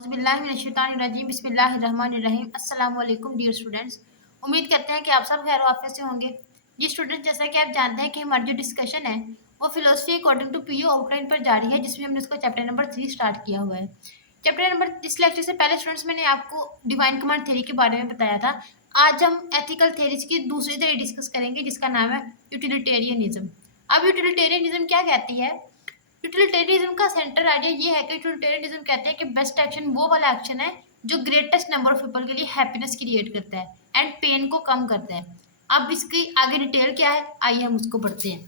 बिस्मिल्लाहिर्रहमानिर्रहीम बिस्मिल्लाहिर्रहमानिर्रहीम अस्सलाम वालेकुम डियर स्टूडेंट्स। उम्मीद करते हैं कि आप सब खैर वाफियत से होंगे। जी स्टूडेंट्स, जैसा कि आप जानते हैं कि हमारी जो डिस्कशन है वो philosophy according to PU outline पर जारी है, जिसमें हमने इसको चैप्टर नंबर 3 स्टार्ट किया हुआ है। चैप्टर नंबर इस लेक्चर से पहले स्टूडेंट्स मैंने आपको डिवाइन कमांड थ्योरी के बारे में बताया था। आज हम एथिकल थ्योरीज की दूसरी थ्योरी डिस्कस करेंगे, जिसका नाम है यूटिलिटेरियनिज्म। अब यूटिलिटेरियनिज्म क्या कहती है? यूटिलिटेरियनिज्म का सेंट्रल आइडिया ये है कि यूटिलिटेरियनिज्म कहते हैं कि बेस्ट एक्शन वो वाला एक्शन है जो ग्रेटेस्ट नंबर ऑफ पीपल के लिए हैप्पीनेस क्रिएट करता है एंड पेन को कम करता है। अब इसकी आगे डिटेल क्या है, आइए हम उसको पढ़ते हैं।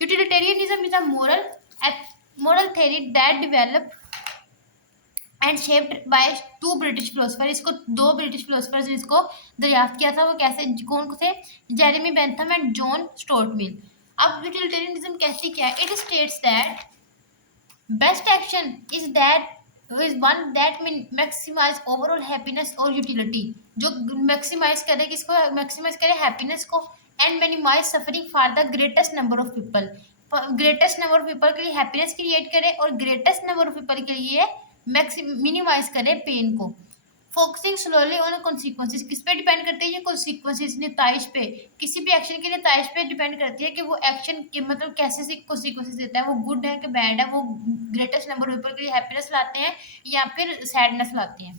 Utilitarianism is a moral theory that develop and shaped by two British philosopher. इसको दो ब्रिटिश फिलोसफर्स ने इसको दरियाफ्त किया था। वो कैसे, कौन थे? Jeremy Bentham and John Stuart Mill. अब यूटिलिटेरियनिज्म कहती क्या है? It states that best action is one that maximise overall happiness और यूटिलिटी। जो मैक्सिमाइज करे, किसको मैक्सिमाइज करे? हैप्पीनेस को। And minimise suffering for the greatest number of people. Greatest number of people के लिए हैप्पीनेस क्रिएट करे और ग्रेटेस्ट नंबर ऑफ पीपल के लिए मिनिमाइज करे पेन को। Focusing slowly on consequences. किस पे डिपेंड करती है ये? कॉन्सिक्वेंसेस, नताइज पे। किसी भी एक्शन के नताइज पे डिपेंड करती है कि वो एक्शन के मतलब कैसे से कॉन्सिक्वेंसेस देता है, वो गुड है कि बैड है, वो ग्रेटेस्ट नंबर ऑफ पीपल के लिए हैप्पीनेस लाते हैं या फिर सैडनेस लाते हैं।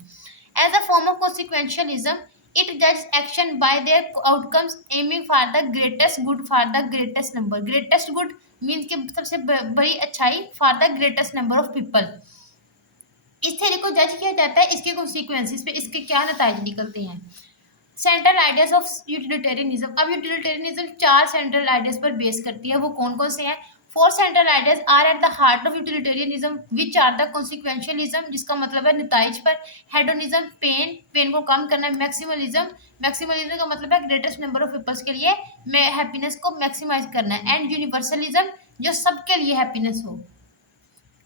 As a form of consequentialism it जज action by their outcomes aiming for the greatest good for the greatest number. Greatest good means के सबसे बड़ी अच्छाई for the greatest number of people. इस थ्योरी को जज किया जाता है इसके कॉन्सिक्वेंसेस पे, इसके क्या नतीजे निकलते हैं। Central ideas of utilitarianism. अब यूटिलिटेरियनिज्म 4 सेंट्रल आइडियाज पर बेस करती है। वो कौन कौन से हैं? 4 central ideas are at the heart of utilitarianism which are the consequentialism, जिसका मतलब है नताइज पर। हेडोनिज्म, पेन, पेन को कम करना है। मैक्सिमलिज्म, मैक्सिमलिज्म का मतलब है ग्रेटेस्ट नंबर ऑफ पीपल्स के लिए हैप्पीनेस को मैक्सिमाइज करना है। एंड यूनिवर्सलिज्म, जो सबके लिए हैप्पीनेस हो।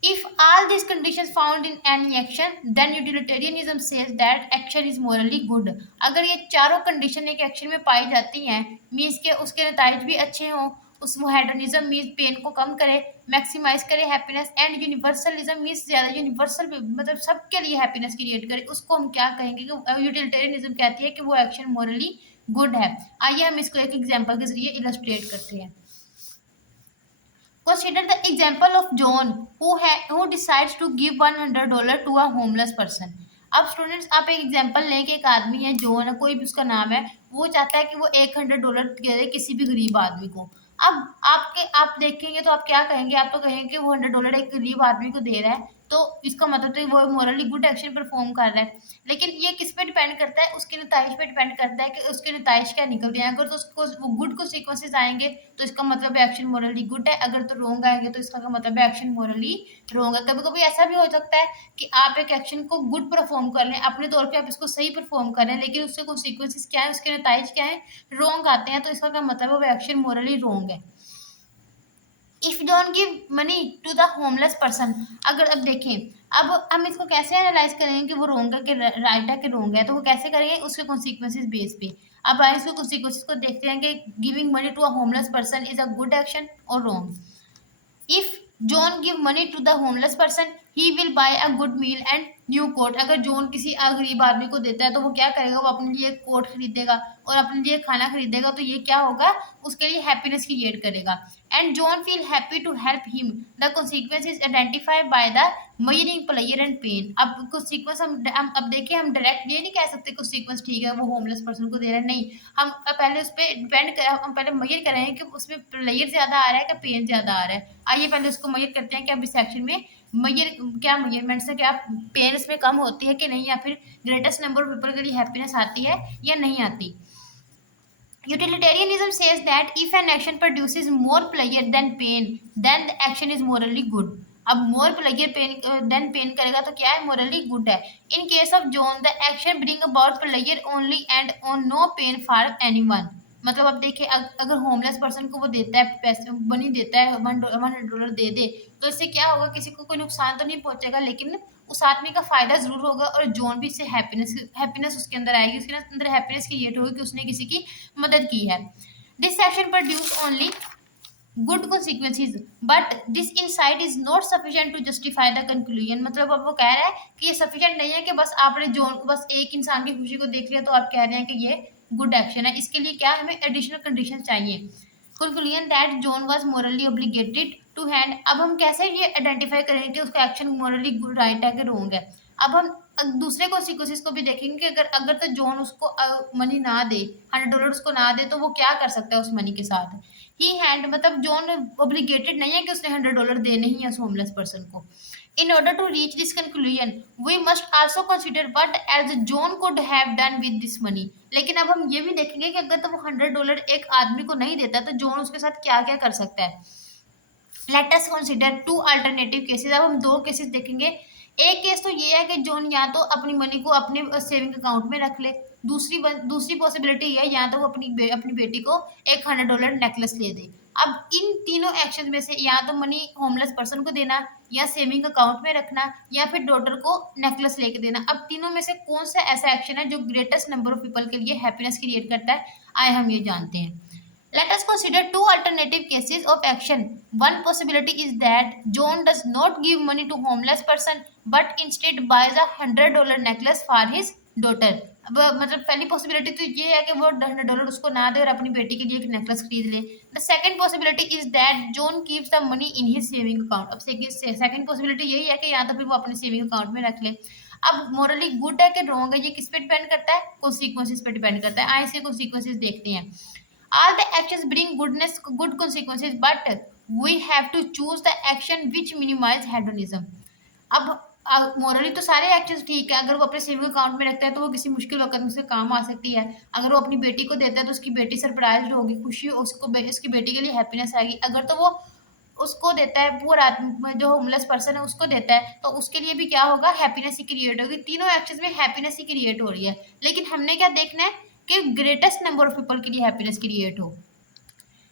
If all these conditions found in any action, then utilitarianism says that action is morally good. अगर ये चारों कंडीशन एक एक्शन में पाई जाती हैं, मीन्स के उसके नताइज भी अच्छे हों, उस वो हेडोनिज्म मीन्स पेन को कम करे, मैक्सिमाइज करे हैप्पीनेस, एंड यूनिवर्सलिज्म मीन्स ज़्यादा यूनिवर्सल मतलब सबके लिए हैप्पीनेस क्रिएट करे, उसको हम क्या कहेंगे कि यूटिलिटेरियनिज्म कहती है कि वो एक्शन मोरली गुड है। आइए हम इसको एक एग्जाम्पल के जरिए इलस्ट्रेट करते हैं। Consider the example of John who decides to give $100 to a homeless person. अब स्टूडेंट्स आप एक एग्जांपल लें कि एक आदमी है, जॉन है, कोई भी उसका नाम है, वो चाहता है कि वो $100 दे दे किसी भी गरीब आदमी को। अब आप देखेंगे तो आप क्या कहेंगे? आप तो कहेंगे कि वो $100 एक गरीब आदमी को दे रहा है, तो इसका मतलब तो वो मोरली गुड एक्शन परफॉर्म कर रहा है। लेकिन ये किस पे डिपेंड करता है? उसके नताइज पे डिपेंड करता है कि उसके नताइज क्या निकलते हैं। अगर तो उसको वो गुड कॉन्सिक्वेंसेस आएंगे तो इसका मतलब एक्शन मोरली गुड है, अगर तो रॉन्ग आएंगे तो इसका मतलब एक्शन मोरली रॉन्ग है। कभी कभी ऐसा भी हो सकता है कि आप एक एक्शन को गुड परफॉर्म कर लें, अपने तौर पे आप इसको सही परफॉर्म कर लें, लेकिन उसके कॉन्सिक्वेंसेस क्या है, उसके नताइज क्या है, रॉन्ग आते हैं, तो इसका क्या मतलब है? वो एक्शन मोरली रॉन्ग है। If don't give money to the homeless person. अगर अब देखें, अब हम इसको कैसे एनालाइज करेंगे कि वो रॉन्ग है कि राइट है कि रॉन्ग है, तो वो कैसे करेंगे? उसके कॉन्सिक्वेंसेस बेस पे। अब आइए इसके कॉन्सिक्वेंसेस को देखते हैं कि giving money to a homeless person is a good action और wrong. If John give money to the homeless person he will buy a good meal and new coat. अगर जॉन किसी गरीब आदमी को देता है तो वो क्या करेगा? वो अपने लिए कोट खरीदेगा और अपने लिए खाना खरीदेगा, तो ये क्या होगा? उसके लिए हैप्पीनेस क्रिएट करेगा। And John feel happy to help him. The consequence is identified by the measuring pleasure and pain. अब कॉन्सिक्वेंस हम अब देखिए, हम डायरेक्ट ये नहीं कह सकते कॉन्सिक्वेंस ठीक है वो होमलेस पर्सन को दे रहा है, नहीं। हम पहले उस पर डिपेंड कर, हम पहले मयर करेंगे कि उसमें प्लेयर ज्यादा आ रहा है कि पेन ज्यादा आ रहा है। आइए पहले उसको मयर करते हैं कि अब इस सेक्शन में मयर क्या मेजरमेंट्स है, क्या पेन इसमें कम होती है कि नहीं, या फिर ग्रेटेस्ट नंबर ऑफ पीपल के लिए हैप्पीनेस आती है या नहीं आती। Utilitarianism says that if an action produces more pleasure than pain, then the action is morally good. अब more pleasure than pain करेगा तो क्या है? morally good है। In case of John, the action bring about pleasure only and on no pain for anyone. मतलब अब देखिए, अगर होमलेस पर्सन को वो देता है पैसे, मनी देता है, $100 दे दे, तो इससे क्या होगा? किसी को कोई नुकसान तो नहीं पहुंचेगा, लेकिन उस आदमी का फायदा जरूर होगा और जॉन भी इससे हैप्पीनेस उसके अंदर आएगी, उसके अंदर हैप्पीनेस क्रिएट होगी कि उसने किसी की मदद की है। This action produce only good consequences but this insight is not sufficient to justify the conclusion। मतलब अब वो कह रहा है कि ये sufficient नहीं है कि बस आपने जो बस एक इंसान की खुशी को देख लिया तो आप कह रहे हैं कि ये गुड एक्शन है। इसके लिए क्या हमें एडिशनल कंडीशन चाहिए। Conclusion that John was morally obligated to hand. अब हम कैसे ये आइडेंटिफाई करेंगे कि उसका एक्शन मोरली गुड राइट है कि रॉन्ग है। अब हम दूसरे कॉन्सिक्वेंसेस को भी देखेंगे कि अगर अगर तो जॉन उसको मनी ना दे, $100 उसको ना दे, तो वो क्या कर सकता है उस मनी के साथ। ही हैंड मतलब जॉन ऑब्लिगेटेड नहीं है कि उसने $100 देने ही है उस होमलेस पर्सन को। In order to reach this conclusion, we must also consider what else John could have done with this money। लेकिन अब हम ये भी देखेंगे कि अगर तो वो $100 एक आदमी को नहीं देता तो जॉन उसके साथ क्या क्या कर सकता है। Let us consider two alternative cases. अब हम दो केसेस देखेंगे। एक केस तो ये है कि जॉन या तो अपनी मनी को अपने सेविंग अकाउंट में रख ले। दूसरी पॉसिबिलिटी है या तो वो अपनी बेटी को एक $100 नेकलेस ले दे। अब इन तीनों एक्शन में से या तो मनी होमलेस पर्सन को देना, या सेविंग अकाउंट में रखना, या फिर डॉटर को नेकलेस लेके देना। अब तीनों में से कौन सा ऐसा एक्शन है जो ग्रेटेस्ट नंबर ऑफ पीपल के लिए हैप्पीनेस क्रिएट करता है, आए हम ये जानते हैं। Let us consider two alternative cases of action। One possibility is that John does not give money to homeless person but instead buys $100 necklace for his daughter। अब मतलब पहली पॉसिबिलिटी तो ये है कि वो $100 उसको ना दे और अपनी बेटी के लिए एक नेकलेस खरीद ले। The second possibility is that John keeps the money in his saving account. अब सेकंड पॉसिबिलिटी यही है कि या तो फिर वो अपने सेविंग अकाउंट में रख ले। अब मोरली गुड है कि रॉन्ग है, ये किस पे डिपेंड करता है, कॉन्सिक्वेंसेस पे डिपेंड करता है। आइए से कॉन्सिक्वेंसेस देखते हैं। All the actions bring good consequences, but we have to choose the action which minimize hedonism। अब मोरली तो सारे एक्शंस ठीक है। अगर वो अपने सेविंग अकाउंट में रखता है तो वो किसी मुश्किल वक्त में उसके काम आ सकती है। अगर वो अपनी बेटी को देता है तो उसकी बेटी सरप्राइज होगी, खुशी उसको उसकी बेटी के लिए हैप्पीनेस आएगी। अगर तो वो उसको देता है, वो जो होमलेस पर्सन है उसको देता है, तो उसके लिए भी क्या होगा, हैप्पीनेस ही क्रिएट होगी। तीनों एक्शंस में हैप्पीनेस ही क्रिएट हो रही है। लेकिन हमने क्या देखना है कि ग्रेटेस्ट नंबर ऑफ पीपल के लिए हैप्पीनेस क्रिएट हो।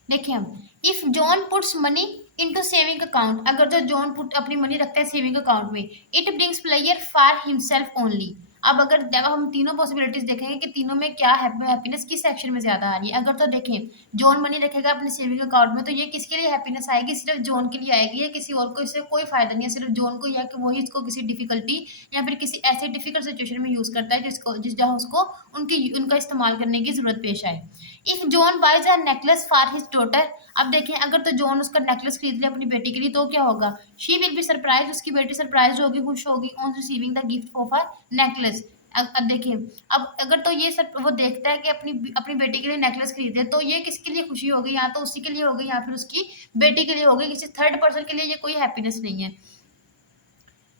देखिए हम, if John puts money into saving account. अगर जो जॉन पुट अपनी मनी रखता है सेविंग अकाउंट में, it brings player for himself only. अब अगर जब हम तीनों पॉसिबिलिटीज देखेंगे कि तीनों में क्या हैप्पीनेस किस सेक्शन में ज्यादा आ रही है। अगर तो देखें जॉन मनी रखेगा अपने सेविंग अकाउंट में तो ये किसके लिए हैप्पीनेस आएगी, सिर्फ जॉन के लिए आएगी। या किसी और को इससे कोई फायदा नहीं है, सिर्फ जॉन को, या कि वही इसको किसी डिफिकल्टी या फिर किसी ऐसे डिफिकल्ट सिचुएशन में यूज करता है जिस जहाँ उसको उनका इस्तेमाल करने की जरूरत पेश आए। If John buys a necklace for his daughter. अब देखें अगर तो जॉन उसका नेकलेस खरीद ले अपनी बेटी के लिए तो क्या होगा, शी विल बी सरप्राइज। उसकी बेटी सरप्राइज होगी, खुश होगी on receiving the gift of a necklace. अब देखिए, अब अगर तो ये सब वो देखता है कि अपनी बेटी के लिए नेकलेस खरीदे, तो ये किसके लिए खुशी होगी, या तो उसी के लिए होगी या फिर उसकी बेटी के लिए होगी। किसी थर्ड पर्सन के लिए ये कोई हैप्पीनेस नहीं है।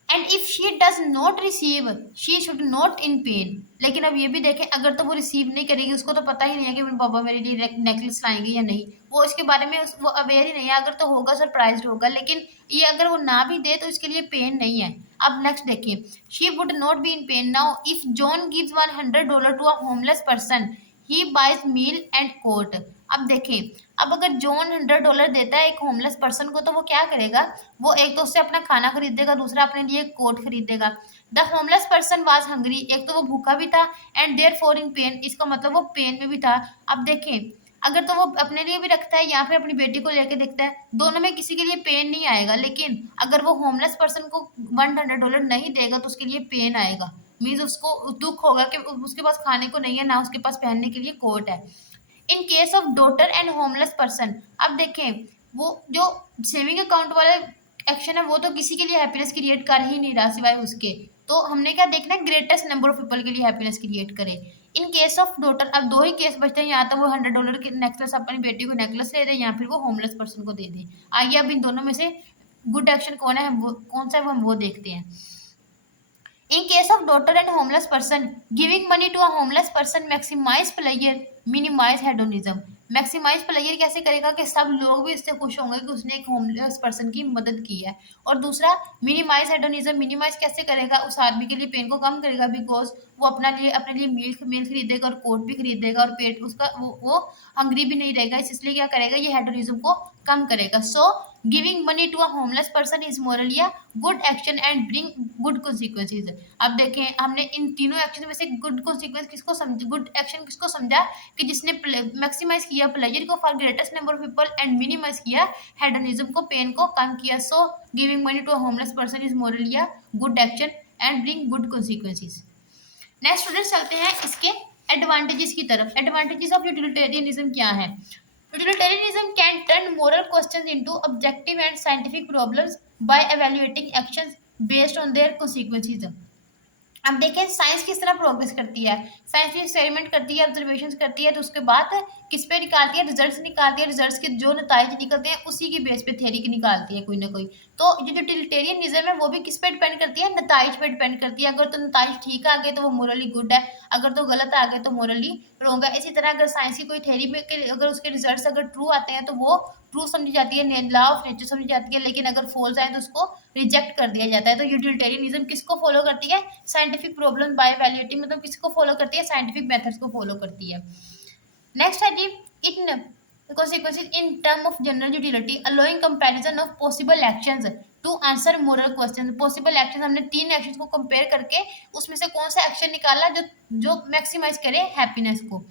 And if she does not receive she should not in pen. लेकिन अब ये भी देखें अगर तो वो रिसीव नहीं करेगी, उसको तो पता ही नहीं है कि मेरे पापा मेरे लिए नेकलेस लाएंगे या नहीं, वो इसके बारे में वो अवेयर ही नहीं है। अगर तो होगा सरप्राइज होगा, लेकिन ये अगर वो ना भी दे तो इसके लिए पेन नहीं है। अब नेक्स्ट देखिए, she would not be in pain now if John gives $100 to a homeless person, he buys meal and coat. अब देखें, अब अगर जॉन $100 देता है एक होमलेस पर्सन को तो वो क्या करेगा, वो एक तो उससे अपना खाना खरीदेगा, दूसरा अपने लिए कोट खरीदेगा। The homeless person was hungry. एक तो वो भूखा भी था and therefore in pain, इसका मतलब वो पेन में भी था। अब देखें अगर तो वो अपने लिए भी रखता है या फिर अपनी बेटी को लेके देखता है, दोनों में किसी के लिए पेन नहीं आएगा। लेकिन अगर वो होमलेस पर्सन को $100 नहीं देगा तो उसके लिए पेन आएगा। मीन्स उसको दुख होगा कि उसके पास खाने को नहीं है, ना उसके पास पहनने के लिए कोट है। In case of daughter and homeless person, अब देखें वो जो सेविंग अकाउंट वाला एक्शन है वो तो किसी के लिए हैप्पीनेस क्रिएट कर ही नहीं रहा सिवाय उसके। तो हमने क्या देखना है, ग्रेटेस्ट नंबर ऑफ पीपल के लिए हैप्पीनेस क्रिएट करे। इन केस ऑफ डॉटर, अब दो ही केस बचते हैं, या तो वो $100 के नेकलेस अपनी बेटी को नेकलेस दे दे या फिर वो होमलेस पर्सन को दे दे। आइए अब इन दोनों में से गुड एक्शन कौन है, कौन सा है हम वो देखते हैं। In case of daughter and homeless person, giving money to a homeless person maximize pleasure, minimize hedonism। Maximize pleasure कैसे करेगा कि सब लोग भी इससे खुश होंगे कि उसने एक होमलेस पर्सन की मदद की है। और दूसरा मिनिमाइज हेडोनिज्म, मिनिमाइज कैसे करेगा, उस आदमी के लिए पेन को कम करेगा बिकॉज वो अपने लिए मील खरीदेगा और कोट भी खरीदेगा और पेट उसका वो हंग्री भी नहीं रहेगा, इसलिए क्या करेगा, ये हेडोनिज्म को कम करेगा। So giving money to a homeless person is morally a good action and bring good consequences. अब देखें हमने इन तीनों एक्शन में से गुड कॉन्सिक्वेंस किसको समझ, गुड एक्शन किसको समझा कि जिसने मैक्सिमाइज किया प्लेजर को for greatest number of people and minimize किया हेडोनिज्म को, पेन को कम किया। So giving money to a homeless person is morally a good action and bring good consequences. Next students चलते हैं इसके एडवांटेजेस की तरफ। एडवांटेजेस ऑफ यूटिलिटेरियनिज्म क्या है? Utilitarianism can turn moral questions into objective and scientific problems bye evaluating actions based on their consequences. अब देखें science किस तरह प्रोग्रेस करती है। साइंस भी एक्सपेरिमेंट करती है, ऑब्जर्वेशन करती है, तो उसके बाद किस पे निकालती है, रिजल्ट्स निकालती है, रिजल्ट्स के जो नतीजे निकलते हैं उसी की बेस पे थ्योरी की निकालती है कोई ना कोई। तो जो यूटिलिटेरियनिज्म है वो भी किस पे डिपेंड करती है, नतीजे पे डिपेंड करती है। अगर तो नतीजे ठीक आ गए तो वो मोरली गुड है, अगर तो गलत आ गए तो मोरली रॉन्ग है। इसी तरह अगर साइंस की कोई थ्योरी में अगर उसके रिजल्ट्स अगर ट्रू आते हैं तो वो ट्रू समझी जाती है, लॉ ऑफ नेचर समझी जाती है, लेकिन अगर फॉल्स आए तो उसको रिजेक्ट कर दिया जाता है। तो यूटिलिटेरियनिज्म किसको फॉलो करती है, साइंटिफिक प्रॉब्लम बाय वैल्यूएटिंग, मतलब किसको फॉलो करती है, साइंटिफिक मेथड्स को फॉलो करती है। नेक्स्ट है जी इन consequences in term of general utility allowing comparison of possible actions to answer moral questions। possible actions हमने 3 एक्शंस को कंपेयर करके उसमें से कौन सा एक्शन निकाला जो मैक्सिमाइज करे हैप्पीनेस को।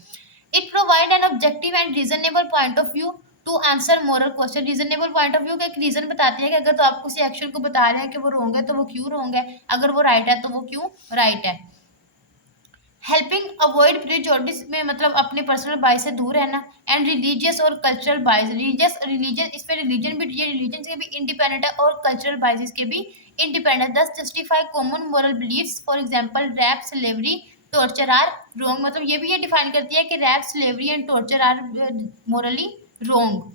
It provide an objective and reasonable point of view to answer moral question. Reasonable point of view का एक रीजन बताती है कि अगर तो आप किसी एक्शन को बता रहे हैं कि वो रॉन्ग है तो वो क्यों रॉन्ग है, अगर वो राइट है तो वो क्यों राइट है। हेल्पिंग अवॉइड प्रिजोडिस में मतलब अपने पर्सनल बाइस से दूर रहना। एंड रिलीजियस और कल्चरल बाइस, रिलीजन इसमें रिलीजन भी, ये रिलीजन के भी इंडिपेंडेंट है और कल्चरल बाइसेस के भी independent. Thus justify common moral beliefs, for example rape, slavery, torture are wrong. मतलब ये भी ये डिफाइन करती है कि rape, slavery and torture are morally wrong.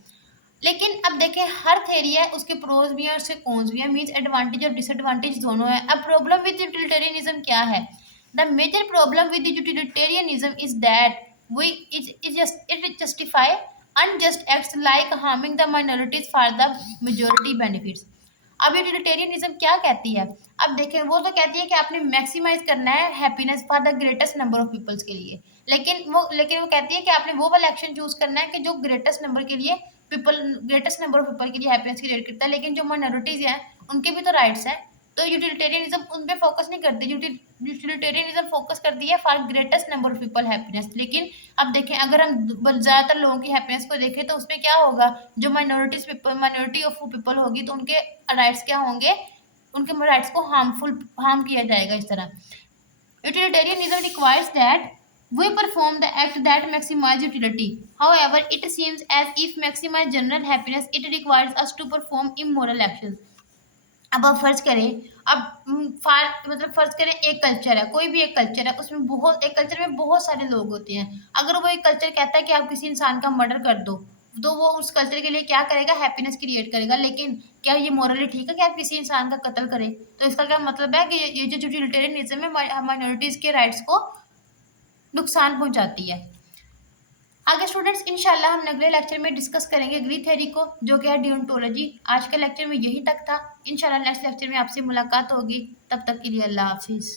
लेकिन अब देखें हर थ्योरी है उसके प्रोज भी हैं उसके कॉन्स भी हैं, मींस एडवांटेज और डिसएडवांटेज दोनों है। अब प्रॉब्लम विद यूटिलिटेरियनिज्म क्या है? The major problem with the utilitarianism is that it justify unjust acts like harming the minorities for the majority benefits। अब यूटिलिटेरियनिज्म क्या कहती है? अब देखें वो तो कहती है कि आपने मैक्सिमाइज करना है happiness for the greatest number of peoples के लिए, लेकिन वो कहती है कि आपने वो वाला एक्शन चूज करना है कि जो ग्रेटेस्ट नंबर के लिए ग्रेटेस्ट नंबर ऑफ पीपल के लिए हैप्पीनेस क्रिएट करता है, लेकिन जो माइनॉरिटीज हैं उनके भी तो राइट्स हैं। तो यूटिलिटेरियनिज्म उन पे फोकस नहीं करती, यूटिलिटेरियनिज्म फोकस करती है for greatest number of people happiness. लेकिन अब देखें अगर हम ज़्यादातर लोगों की हैप्पीनेस को देखें तो उसमें क्या होगा, जो माइनॉरिटी ऑफ पीपल होगी तो उनके राइट्स क्या होंगे, उनके राइट्स को हार्म किया जाएगा। इस तरह utilitarianism requires that we perform the act that maximize utility, however it seems as if maximize general happiness it requires us to perform immoral actions। अब आप फर्ज करें, अब मतलब फर्ज करें एक कल्चर है, कोई भी एक कल्चर है, उसमें एक कल्चर में बहुत सारे लोग होते हैं। अगर वो एक कल्चर कहता है कि आप किसी इंसान का मर्डर कर दो तो वो उस कल्चर के लिए क्या करेगा, हैप्पीनेस क्रिएट करेगा। लेकिन क्या ये मोरली ठीक है कि आप किसी इंसान का कत्ल करें? तो इसका क्या मतलब है कि ये जो यूटिलिटेरियनिज्म है माइनॉरिटीज के राइट्स को नुकसान पहुंचाती है। आगे स्टूडेंट्स इंशाल्लाह हम अगले लेक्चर में डिस्कस करेंगे अगली थ्योरी को जो कि है डियोंटोलॉजी। आज के लेक्चर में यही तक था, इंशाल्लाह नेक्स्ट लेक्चर में आपसे मुलाकात होगी, तब तक के लिए अल्लाह हाफिज़।